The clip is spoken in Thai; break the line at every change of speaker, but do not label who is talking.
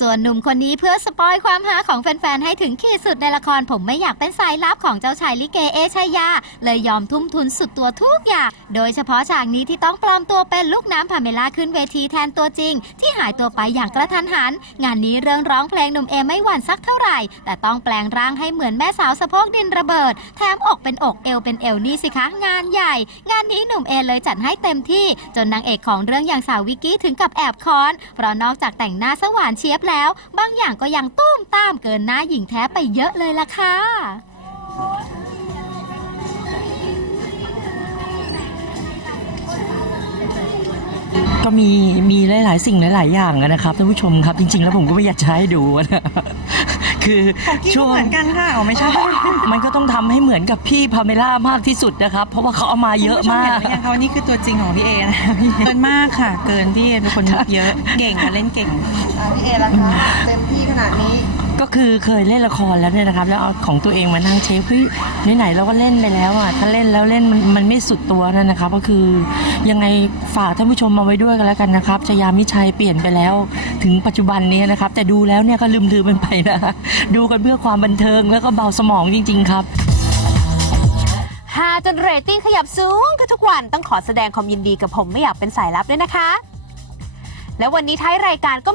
ส่วนหนุ่มคนนี้เพื่อสปอยความหาของแฟน ๆ ให้ถึงขีดสุดในละครผมไม่อยากเป็นสายลับของเจ้าชายลิเกเอชายา เลยยอมทุ่มทุนสุดตัวทุกอย่าง โดยเฉพาะฉากนี้ที่ต้องปลอมตัวเป็นลูกน้ำพาเมล่าขึ้นเวทีแทนตัวจริง ที่หายตัวไปอย่างกระทันหัน งานนี้เรื่องร้องเพลงหนุ่มเอไม่หวั่นสักเท่าไหร่ แต่ต้องแปลงร่างให้เหมือนแม่สาวสะโพกดินระเบิด แถมอกเป็นอกเอวเป็นเอวนี่สิคะงานใหญ่ งานนี้หนุ่มเอเลยจัดให้เต็มที่จนนางเอกของเรื่องอย่างสาววิกกี้ถึงกับแอบค้อนเพราะนอกจากแต่งหน้าสว่านเชียบแล้ว บางอย่างก็ยังตุ้มตามเกินหน้าหญิงแท้ไปเยอะเลยล่ะค่ะ
ก็มีมีหลาย ๆ สิ่งหลาย ๆ อย่างนะครับท่านผู้ชมครับ จริง ๆ แล้วผมก็ไม่อยากจะให้ดูนะ คือ
ของกี้ก็เหมือนกันค่ะอ๋อไม่ใช่
มันก็ต้องทำให้เหมือนกับพี่พาเมล่ามากที่สุดนะครับ เพราะว่าเขาเอามาเยอะมาก
คุณผู้ชเห็นหรือยังคะว่านี่คือตัวจริงของพี่เอนะพี่เกินมากค่ะ เกินพี่เอเป็นคนมุกเยอะ เก่งค่ะเล่นเก่ง
พี่เอล่ะคะเต็มที่ขนาดนี้
ก็ คือเคยเล่นละครแล้วเนี่ยนะครับ แล้วเอาของตัวเองมานั่งเชฟเฮ้ยไหนๆเราก็เล่นไปแล้วอะถ้าเล่นแล้วเล่นมันมันไม่สุดตัวนั่นนะครับ ก็คือยังไงฝากท่านผู้ชมมาไว้ด้วยกันแล้วกันนะครับชยามิชัยเปลี่ยนไปแล้ว ถึงปัจจุบันนี้นะครับ แต่ดูแล้วเนี่ยก็ลืมลืมมันไปนะดูกันเพื่อความบันเทิงแล้วก็เบาสมองจริง ๆ ครับ
หาจนเรตติ้งขยับสูงขึ้นทุกวันต้องขอแสดงความยินดีกับผมไม่อยากเป็นสายลับด้วยนะคะ และวันนี้ท้ายรายการก็